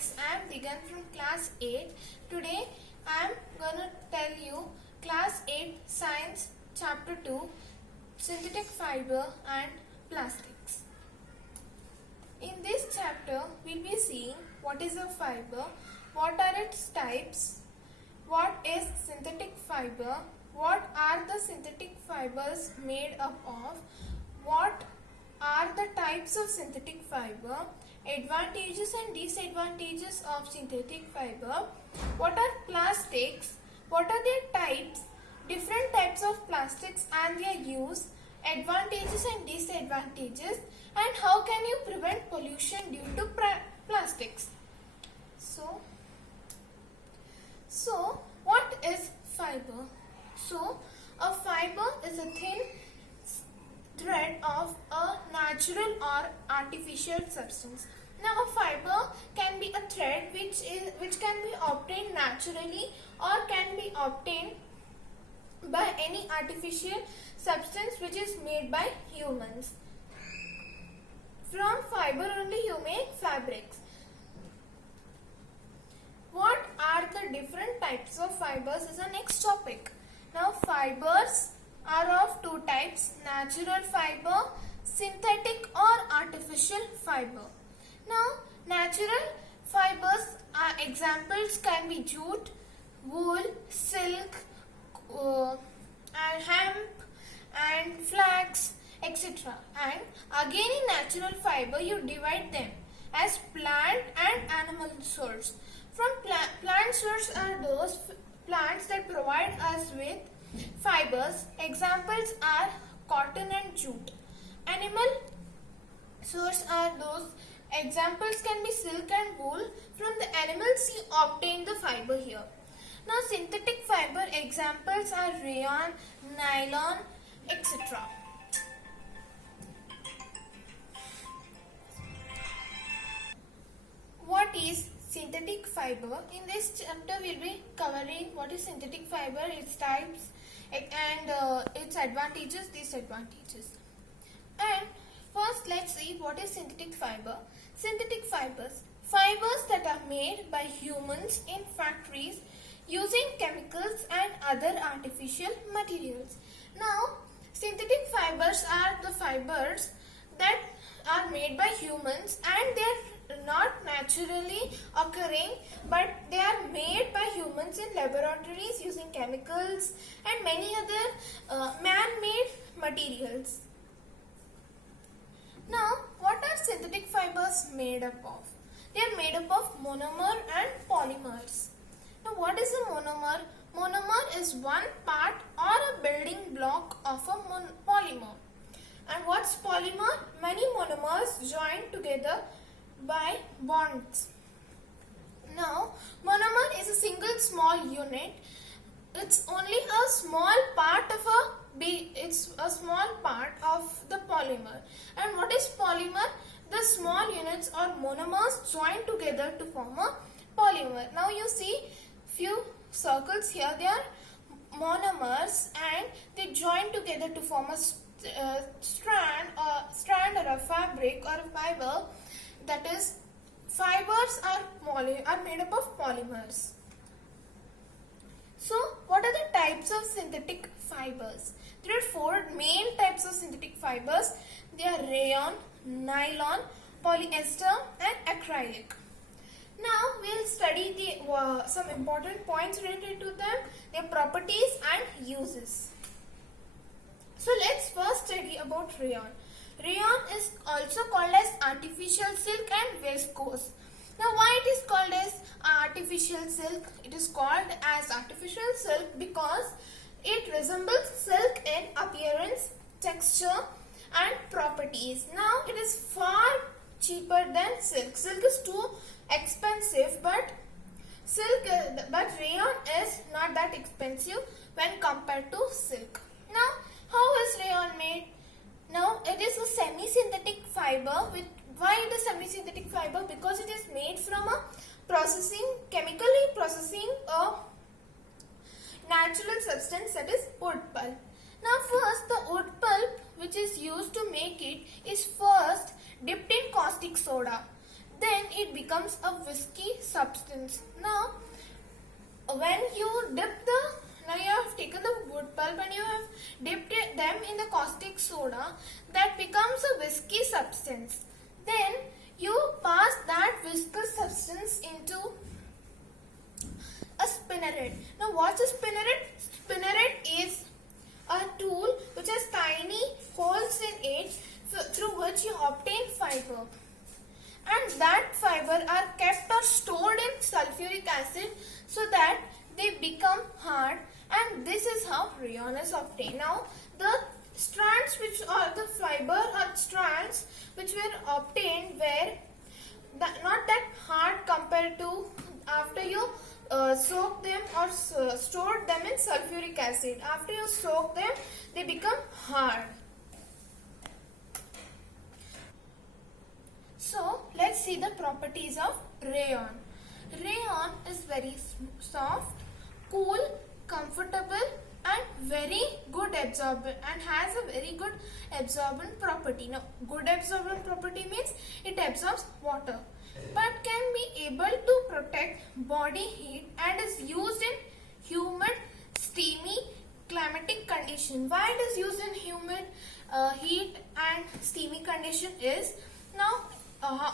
Science. I am Digan from class 8. Today I am going to tell you class 8 Science chapter 2 synthetic fiber and plastics. In this chapter we will be seeing what is a fiber, what are its types, what is synthetic fiber, what are the synthetic fibers made up of, what are the types of synthetic fiber, advantages and disadvantages of synthetic fiber, what are plastics, what are their types, different types of plastics and their use, advantages and disadvantages, and how can you prevent pollution due to plastics. So what is fiber? So a fiber is a thin thread of a natural or artificial substance. Now a fiber can be a thread which can be obtained naturally or can be obtained by any artificial substance which is made by humans. From fiber only you make fabrics. What are the different types of fibers is the next topic. Now fibers are of two types, natural fiber, synthetic or artificial fiber. Now natural fibers examples can be jute, wool, silk, and hemp and flax, etc. And again in natural fiber you divide them as plant and animal source. From plant source are those plants that provide us with fibers. Examples are cotton and jute. Animal source are those examples can be silk and wool. From the animals you obtain the fiber here. Now synthetic fiber examples are rayon, nylon, etc. What is synthetic fiber? In this chapter we will be covering what is synthetic fiber, its types and its advantages, disadvantages. And first let's see what is synthetic fiber. Synthetic fibers that are made by humans in factories using chemicals and other artificial materials. Now synthetic fibers are the fibers that are made by humans and they are not naturally occurring, but they are made by humans in laboratories using chemicals and many other man-made materials. Now, what are synthetic fibers made up of? They are made up of monomer and polymers. Now, what is a monomer? Monomer is one part or a building block of a polymer. And what's polymer? Many monomers joined together by bonds. Now, monomer is a single small unit. It's only a small part of the polymer. And what is polymer? The small units or monomers joined together to form a polymer. Now you see few circles here. They are monomers and they join together to form a strand or a fabric or a fiber. That is, fibers are made up of polymers. So, what are the types of synthetic fibers? There are four main types of synthetic fibers. They are rayon, nylon, polyester and acrylic. Now, we will study some important points related to them, their properties and uses. So, let's first study about rayon. Rayon is also called as artificial silk and viscose. Now why it is called as artificial silk? It is called as artificial silk because it resembles silk in appearance, texture and properties. Now it is far cheaper than silk. Silk is too expensive, but rayon is not that expensive when compared to silk. Now how is rayon made? Now it is a semi-synthetic fiber. Why it is semi-synthetic fiber? Because it is made from chemically processing a natural substance, that is wood pulp. Now first the wood pulp which is used to make it is first dipped in caustic soda. then it becomes a viscous substance. Now when you have taken the wood pulp and you have dipped them in the caustic soda, that becomes a viscous substance. Then you pass that viscous substance into a spinneret. Now what's a spinneret? Spinneret is a tool which has tiny holes in it through which you obtain fiber. And that fiber are kept or stored in sulfuric acid so that they become hard, and this is how rayon is obtained. Now the strands which are the fiber or strands which were obtained were not that hard compared to after you soak them or stored them in sulfuric acid. After you soak them, they become hard. So let's see the properties of rayon. Rayon is very soft, cool, comfortable and very good absorbent, and has a very good absorbent property. Now good absorbent property means it absorbs water but can be able to protect body heat and is used in humid, steamy, climatic condition. Why it is used in humid, heat and steamy condition is, now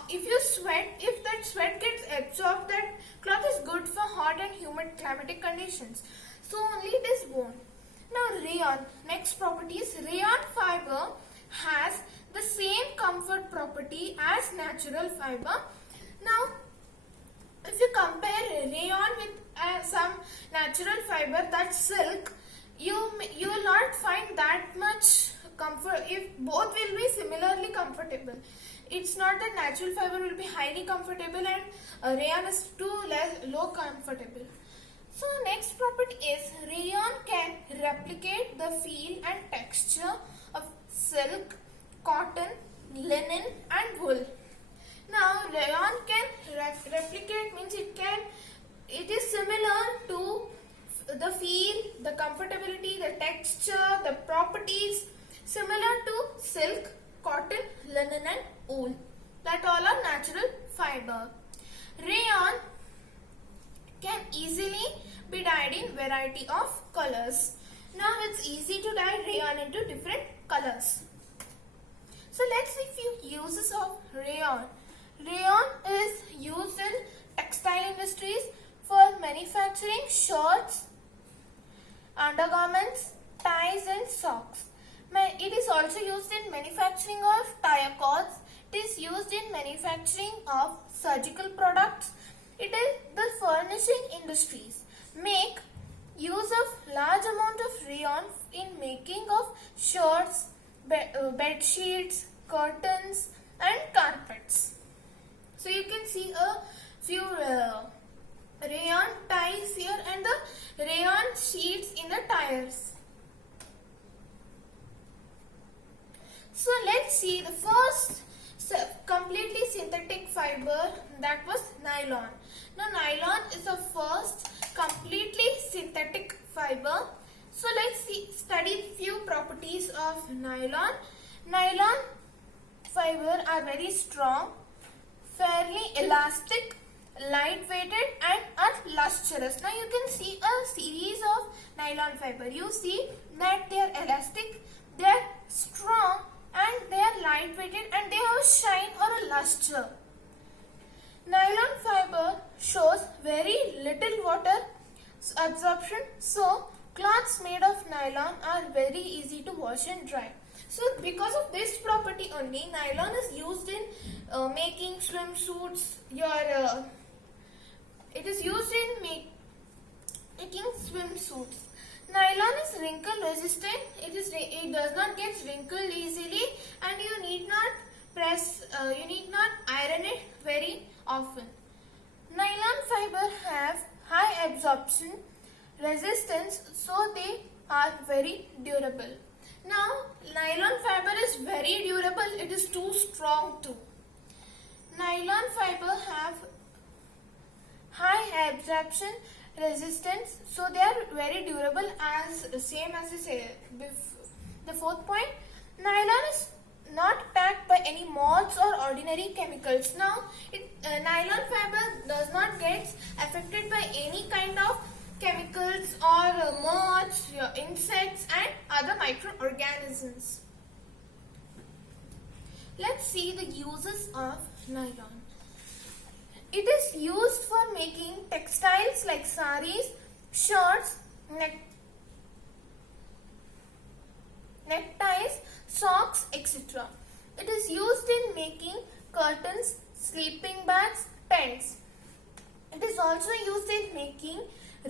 if you sweat, if that sweat gets absorbed, that cloth is good for hot and humid climatic conditions. So only it is worn. Now rayon, next property is rayon fiber has the same comfort property as natural fiber. Now if you compare rayon with some natural fiber, that's silk, you will not find that much comfort. If both will be similarly comfortable, it's not that natural fiber will be highly comfortable and rayon is too low comfortable. So next property is rayon can replicate the feel and texture of silk, cotton, linen and wool. Now rayon can replicate means it is similar to the feel, the comfortability, the texture, the properties similar to silk, cotton, linen and wool. That all are natural fiber. Rayon can easily be dyed in variety of colors. Now it's easy to dye rayon into different colors. So let's see few uses of rayon. Rayon is used in textile industries for manufacturing shirts, undergarments, ties and socks. It is also used in manufacturing of tire cords. It is used in manufacturing of surgical products. It is the furnishing industries make use of large amount of rayon in making of shirts, bed sheets, curtains and carpets. So you can see a few rayon ties here and the rayon sheets in the tires. So let's see the first completely synthetic fiber, that was nylon. Now nylon is the first completely synthetic fiber. So let's study few properties of nylon. Nylon fiber are very strong, fairly elastic, light-weighted and are lustrous. Now you can see a series of nylon fiber. You see that they are elastic, they are strong and they are light-weighted and they have a shine or a luster. Nylon fiber shows very little water absorption, so cloths made of nylon are very easy to wash and dry. So because of this property only, nylon is used in making swimsuits. It is used in making swimsuits. Nylon is wrinkle resistant. It does not get wrinkled easily, and you need not iron it very often. Nylon fiber have high absorption resistance, so they are very durable. Now nylon fiber is very durable. It is too strong too. Nylon fiber have high absorption resistance, so they are very durable, as same as the fourth point. Nylon is not attacked by any moths or ordinary chemicals. Now, nylon fiber does not get affected by any kind of chemicals or moths, insects and other microorganisms. Let's see the uses of nylon. It is used for making textiles like saris, shirts, neckties, socks, etc. It is used in making curtains, sleeping bags, tents. It is also used in making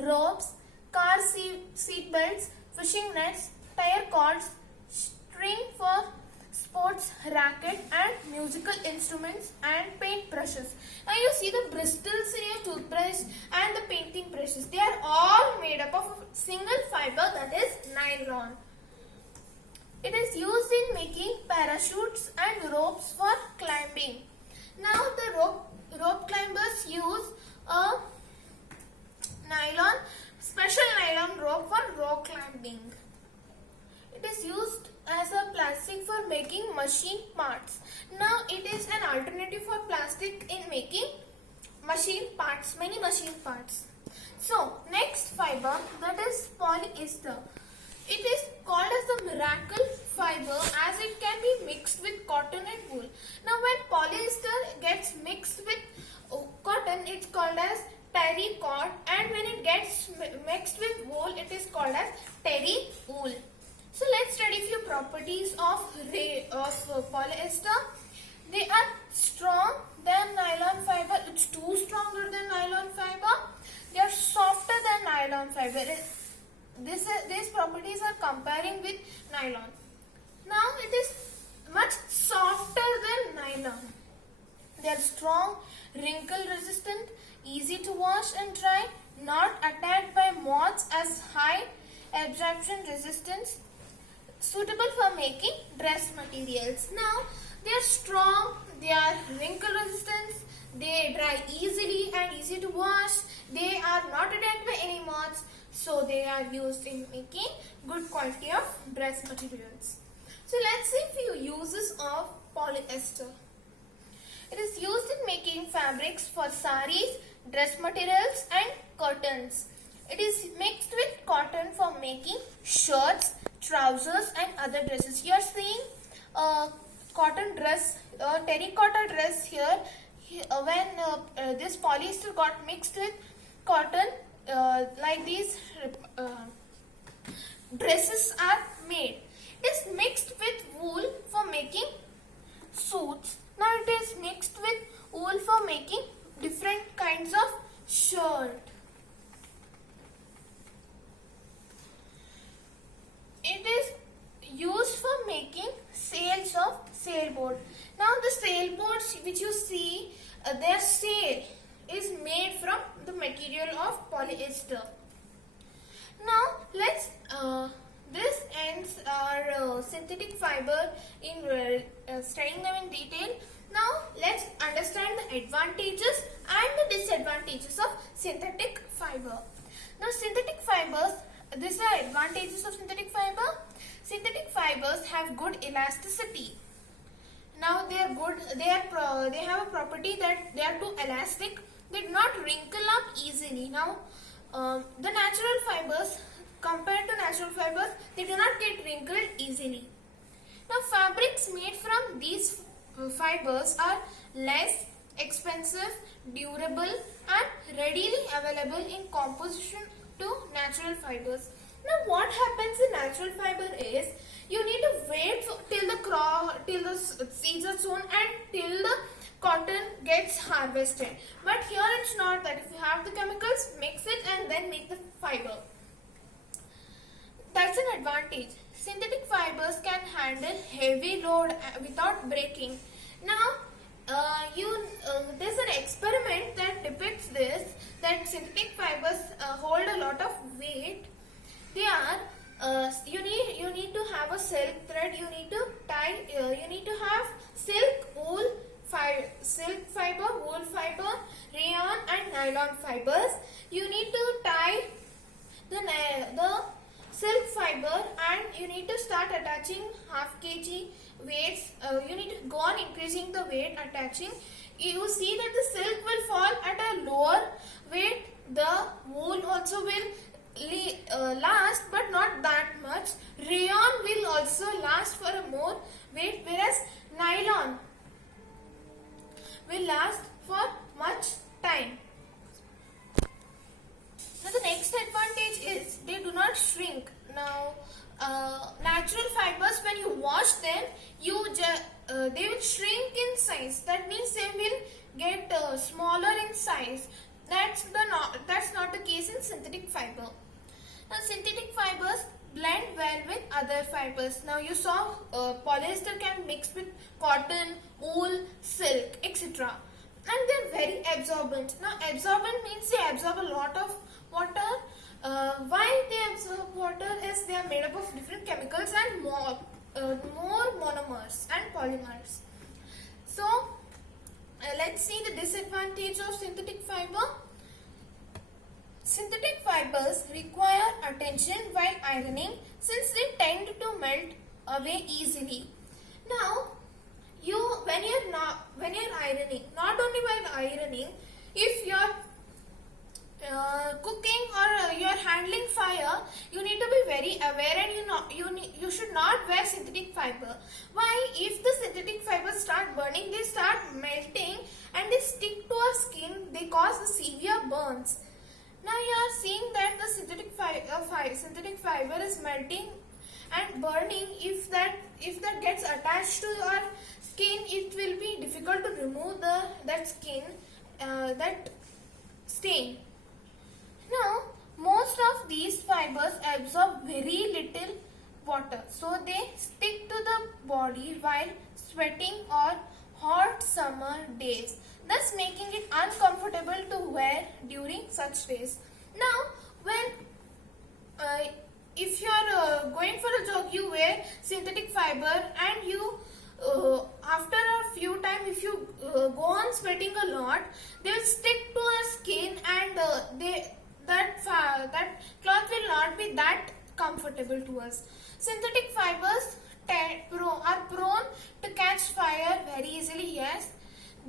ropes, car seat belts, fishing nets, tire cords, string for sports racket and musical instruments and paint brushes. Now you see the bristles in your toothbrush and the painting brushes. They are all made up of a single fiber, that is nylon. It is used in making parachutes and ropes for climbing. Now the rope climbers use a special nylon rope for rope climbing. It is used as a plastic for making machine parts. Now it is an alternative for plastic in making machine parts, many machine parts. So next fiber, that is polyester. It is called as the miracle fiber as it can be mixed with cotton and wool. Now when polyester gets mixed with cotton, it's called as terry cot, and when it gets mixed with wool, it is called as terry wool. So let's study few properties of polyester. They are strong than nylon fiber. It's too stronger than nylon fiber. They are softer than nylon fiber. These properties are comparing with nylon. Now it is much softer than nylon. They are strong, wrinkle resistant, easy to wash and dry, not attacked by moths, as high absorption resistance, suitable for making dress materials. Now they are strong, they are wrinkle resistant, they dry easily and easy to wash, they are not attacked by any moths, so they are used in making good quality of dress materials. So let's see few uses of polyester. It is used in making fabrics for saris, dress materials and curtains. It is mixed with cotton for making shirts, trousers and other dresses. You are seeing a cotton dress, a terracotta dress here. When this polyester got mixed with cotton, like these dresses are made. It is mixed with wool for making suits. Now it is mixed with wool for making different kinds of shirt. It is used for making sails of sailboat. Now the sailboats which you see, their sail is made from the material of polyester. Now this ends our synthetic fiber in studying them in detail. Now let's understand the advantages and the disadvantages of synthetic fiber. Now synthetic fibers, these are advantages of synthetic fiber. Synthetic fibers have good elasticity. Now they are good. They have a property that they are too elastic. They do not wrinkle up easily. Now the natural fibers, compared to natural fibers, they do not get wrinkled easily. Now fabrics made from these fibers are less expensive, durable and readily available in composition to natural fibers. Now what happens in natural fiber is, you need to wait till the seeds are sown and till the cotton gets harvested. But here it's not that. If you have the chemicals, mix it and then make the fiber. That's an advantage. Synthetic fibers can handle heavy load without breaking. Now there's an experiment that depicts this, that synthetic fibers hold a lot of weight. They are you need to have a silk thread, you need to tie, you need to have silk fiber, wool fiber, rayon and nylon fibers. You need to tie the silk fiber and you need to start attaching half kg weights. You need to go on increasing the weight attaching. You see that the silk will fall at a lower weight. The wool also will last, but not that much. Rayon will also last for a more weight, whereas nylon will last for much time. Now the next advantage is they do not shrink. Now natural fibers, when you wash them, they will shrink in size. That means they will get smaller in size. That's not the case in synthetic fiber. Now synthetic fibers blend well with other fibers. Now you saw polyester can mix with cotton, wool, silk, etc. And they're very absorbent. Now absorbent means they absorb a lot of water. Why they absorb water is they are made up of different chemicals and more monomers and polymers. So let's see the disadvantage of synthetic fiber. Synthetic fibers require attention while ironing since they tend to melt away easily. Now, when you're ironing, not only while ironing, if you're cooking or you're handling fire, you need to be very aware, and you should not wear synthetic fiber. Why? If the synthetic fibers start burning, they start melting and they stick to our skin. They cause the severe burns. Now you are seeing that the synthetic fiber is melting and burning. If that gets attached to your skin, it will be difficult to remove that stain. Now most of these fibers absorb very little water, so they stick to the body while sweating or hot summer days, thus making it uncomfortable to wear during such days. Now, if you are going for a jog, you wear synthetic fiber, and you after a few time, if you go on sweating a lot, they will stick to our skin, and that cloth will not be that comfortable to us. Synthetic fibers are prone to catch fire very easily. Yes,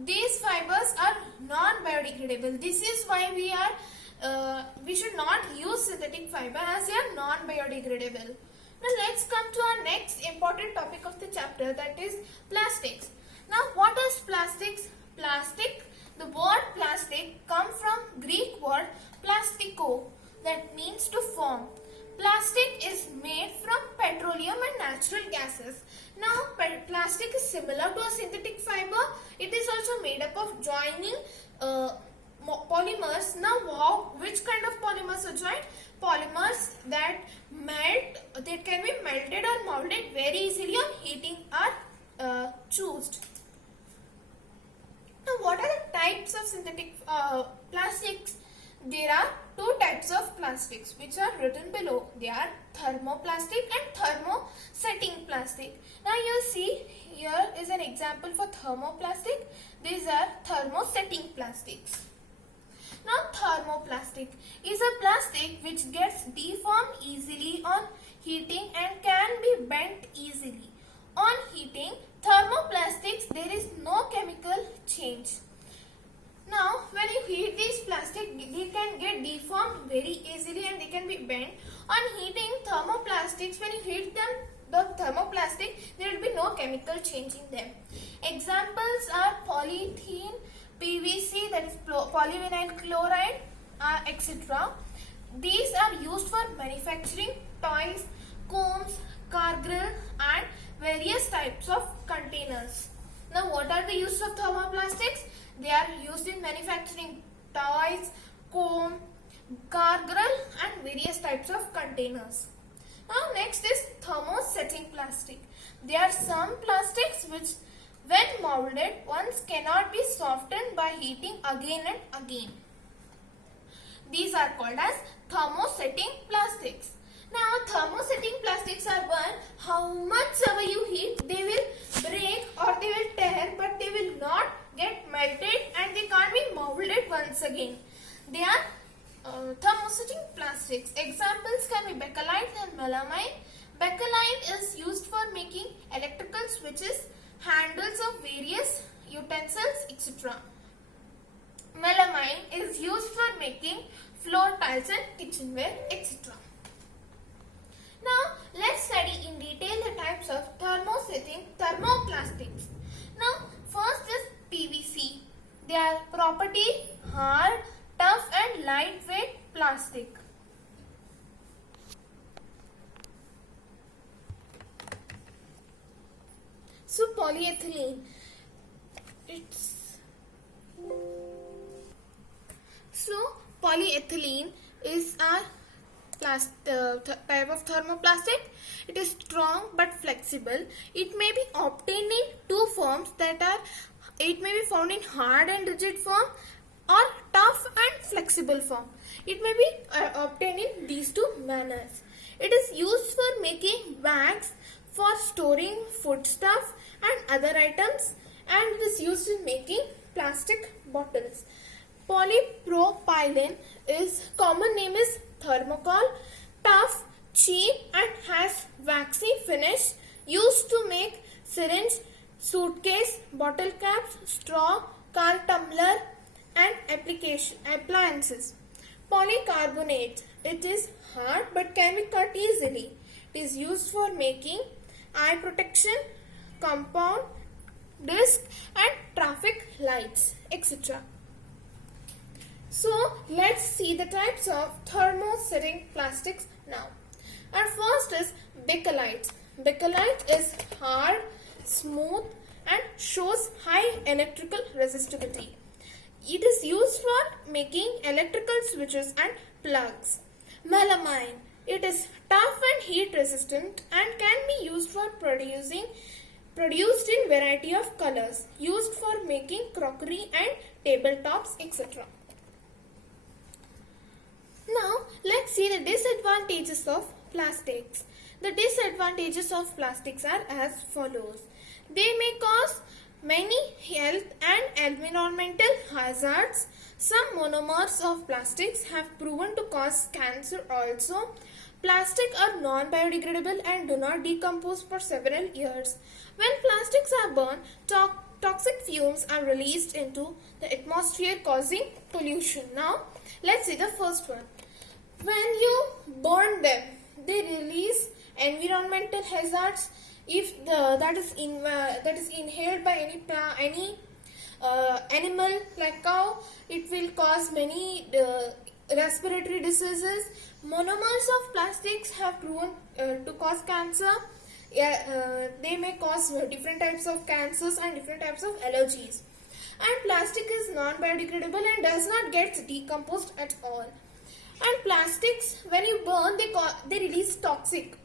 these fibers are non-biodegradable. This is why we should not use synthetic fiber, as they are non-biodegradable. Now let's come to our next important topic of the chapter, that is plastics. Now what is plastics? The word plastic comes from Greek word plastiko, that means to form. Plastic is made from petroleum and natural gases. Now plastic is similar to a synthetic fiber. It is also made up of joining polymers. Now which kind of polymers are joined? Polymers that melt, they can be melted or molded very easily on heating are chosen. Now what are the types of synthetic plastics? There are two types of plastics which are written below. They are thermoplastic and thermosetting plastic. Now you see here is an example for thermoplastic. These are thermosetting plastics. Now thermoplastic is a plastic which gets deformed easily on heating and can be bent easily. On heating, thermoplastics, there is no chemical change. Now when you heat these plastic, they can get deformed very easily and they can be bent. On heating thermoplastics, when you heat them, the thermoplastic, there will be no chemical change in them. Examples are polyethylene, PVC, that is polyvinyl chloride, etc. These are used for manufacturing toys, combs, car grill and various types of containers. Now what are the uses of thermoplastics? They are used in manufacturing toys, comb, car grill and various types of containers. Now next is thermosetting plastic. There are some plastics which when molded once cannot be softened by heating again and again. These are called as thermosetting plastics. Now thermosetting plastics are one, how much ever you heat, they will break or they will tear, but they will not get melted and they can't be molded once again. They Thermosetting plastics. Examples can be bakelite and melamine. Bakelite is used for making electrical switches, handles of various utensils, etc. Melamine is used for making floor tiles and kitchenware, etc. Now, let's study in detail the types of thermosetting thermoplastics. Now, first is PVC. Their property: hard, tough and lightweight plastic. So polyethylene, polyethylene is a type of thermoplastic. It is strong but flexible. It may be obtained in two forms, it may be found in hard and rigid form or tough and flexible form. It may be obtained in these two manners. It is used for making bags, for storing foodstuff and other items, and it is used in making plastic bottles. Polypropylene is common name is thermocol, tough, cheap and has waxy finish, used to make syringe, suitcase, bottle caps, straw, car tumbler and appliances. Polycarbonate, it is hard but can be cut easily. It is used for making eye protection, compound, disc and traffic lights, etc. So let's see the types of thermosetting plastics now. Our first is bakelite. Bakelite is hard, smooth and shows high electrical resistivity. It is used for making electrical switches and plugs. Melamine, it is tough and heat resistant and can be used for produced in variety of colors, used for making crockery and tabletops, etc. Now, let's see the disadvantages of plastics. The disadvantages of plastics are as follows. They may cause many health and environmental hazards. Some monomers of plastics have proven to cause cancer also. Plastics are non-biodegradable and do not decompose for several years. When plastics are burned, toxic fumes are released into the atmosphere, causing pollution. Now, let's see the first one. When you burn them, they release environmental hazards. If that is inhaled by any animal like cow, it will cause many respiratory diseases. Monomers of plastics have proven to cause cancer. They may cause different types of cancers and different types of allergies. And plastic is non-biodegradable and does not get decomposed at all. And plastics, when you burn, they release toxic.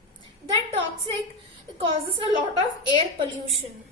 That toxic causes a lot of air pollution.